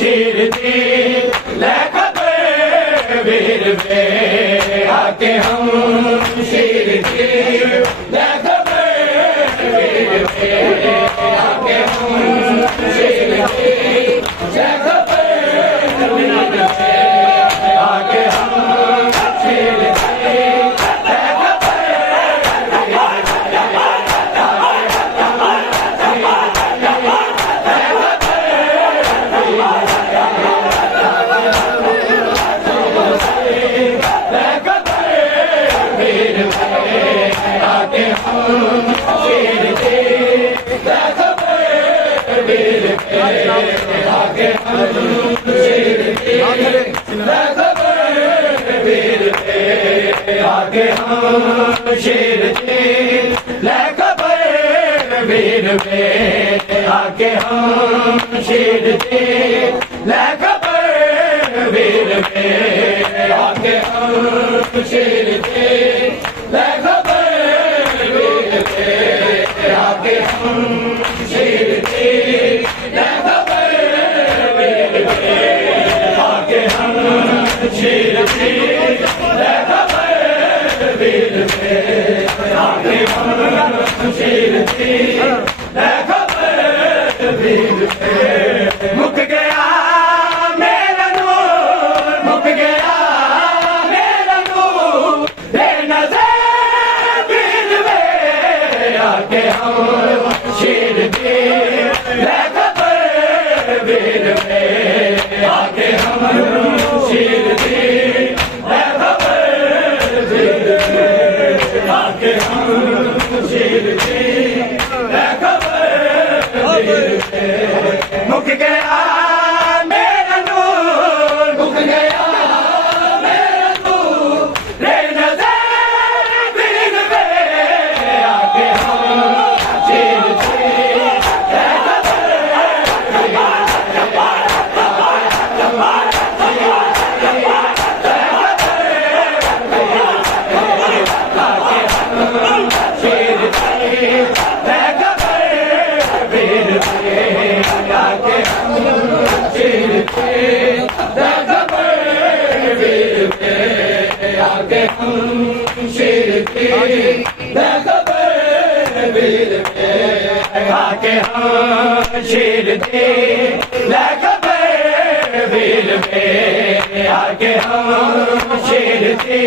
शीर दी लखबर वीर वे आके हम शेर के आके हम शेर के आके हम शेर आके हम शेर के लै खबर वीर वे आके हम शेर के लै खबर वीर वे आके हम शेर के लै खबर वीर वे आके हम शेर के लै खबर वीर वे आके हम शेर के लै खबर वीर वे आके हम शेर के लै खबर वीर वे मुक गया मेरा नूर मुक गया मेरा नूर बेनज़र वीर वे आके हम शेर के लै खबर वीर वे आके हम शेर के लै खबर वीर वे आके हम शेर के लै खबर वीर वे मुक गया मेरा नूर मुक गया मेरा नूर बेनज़र वीर वे आके हम शेर के लै खबर शेर के लै खबर वीर वे आके हम शेर के लै खबर वीर वे आके हम शेर के लै खबर वीर वे आके हम शेर के लै खबर वीर वे आके हम शेर के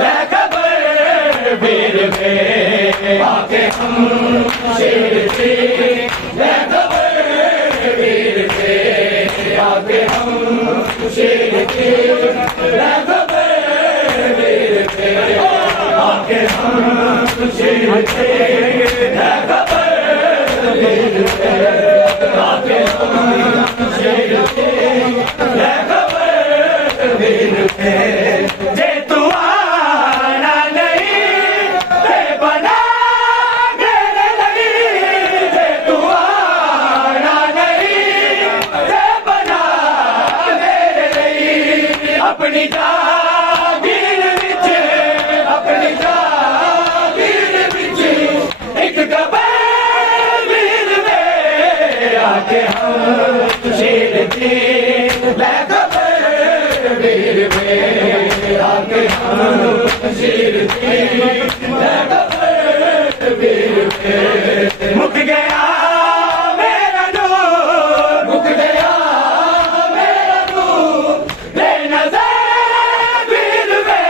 लै खबर वीर वे आके हम शेर के लै खबर वीर वे आके हम शेर के लै खबर वीर वे आके हम शेर के लै खबर वीर वे आके हम शेर के लै खबर वीर वे जे तू आना नहीं ते बना मेरे नहीं जे तू आना नहीं ते बना मेरे नहीं अपनी जागीर विच अपनी जागीर विच एक खबर वीर वे आके हम शेर के लै खबर वीर वे आके हम शेर के लै खबर वीर वे मुक गया मेरा नूर मुक गया मेरा नूर बेनज़र वीर वे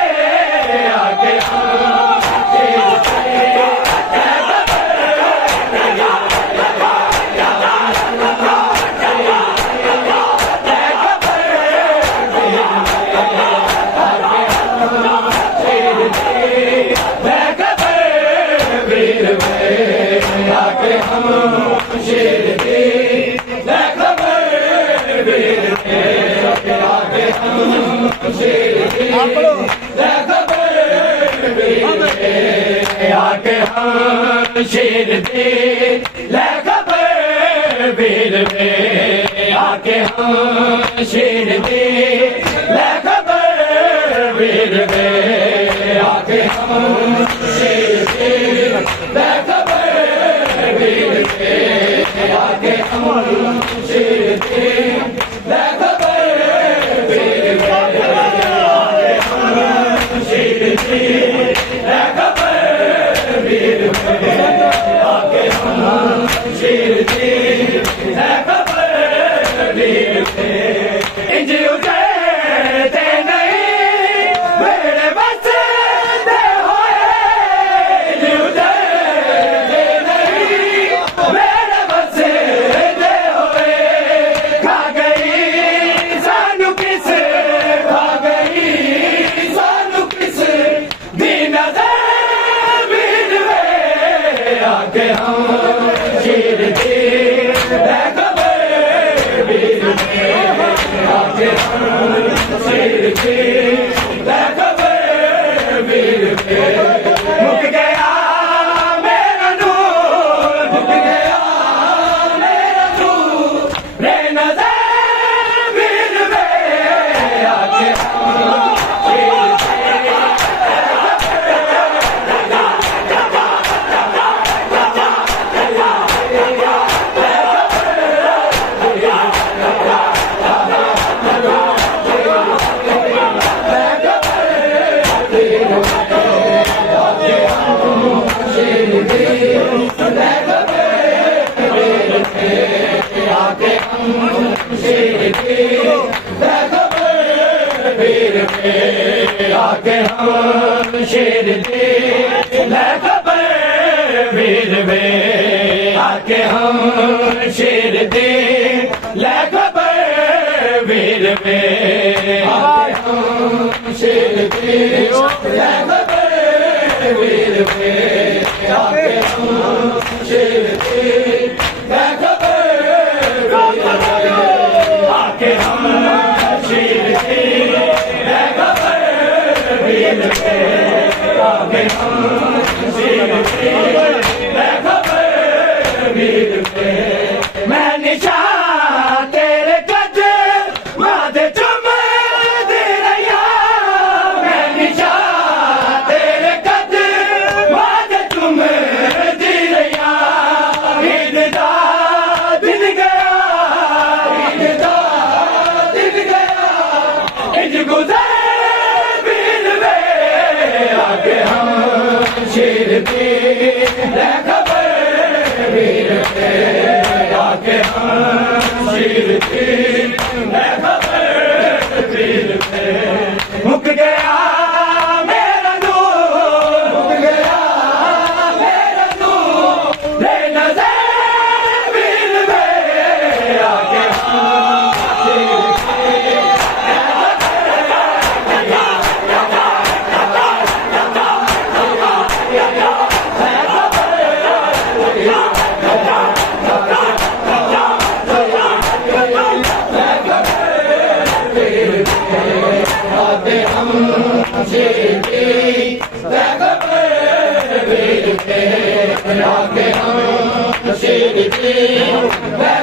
आके हम शेर के लै आके हम शेर के लै खबर वीर वे आके हम शेर के लै खबर वीर वे आके हम शेर के लै खबर वीर वे आके हम शेर के लै खबर वीर वे आके हम शेर के लै खबर वीर वे आके हम शेर के लै खबर वीर वे आके हम शेर आके हम शेर दी खबर वीर ने आके हम शेर दी खबर वीर ने मुक गया मेरा नूर मुक गया मेरा नूर रे नजर वीर में आके हम आके हम शेर दे खबर वीर में आके हम शेर दे खबर वीर में आके हम शेर दे खबर वीर में आके हम शेर दे खबर आके हम शेर दे आगे हम शेर दे खबर वीर पे मैं निशान तेरे कद माथे चुम दे रहा मैं निशान तेरे कद माथे चुम दे रहा ईद दा दिन गया ईद दा दिन गया इंज गुजर आके हम शेर दे खबर वीर पे आके हम शेर दे खबर वीर पे मुक गया मेरा नूर मुक गया मेरा नूर रे नजर वीर में आके हम शेर आके हम शेर दे खबर वीर पे आके हम शेर दे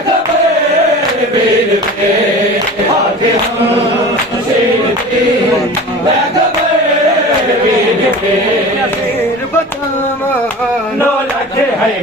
खबर वीर पे आके हम शेर दे खबर वीर पे शेर बचावा 9 लाख है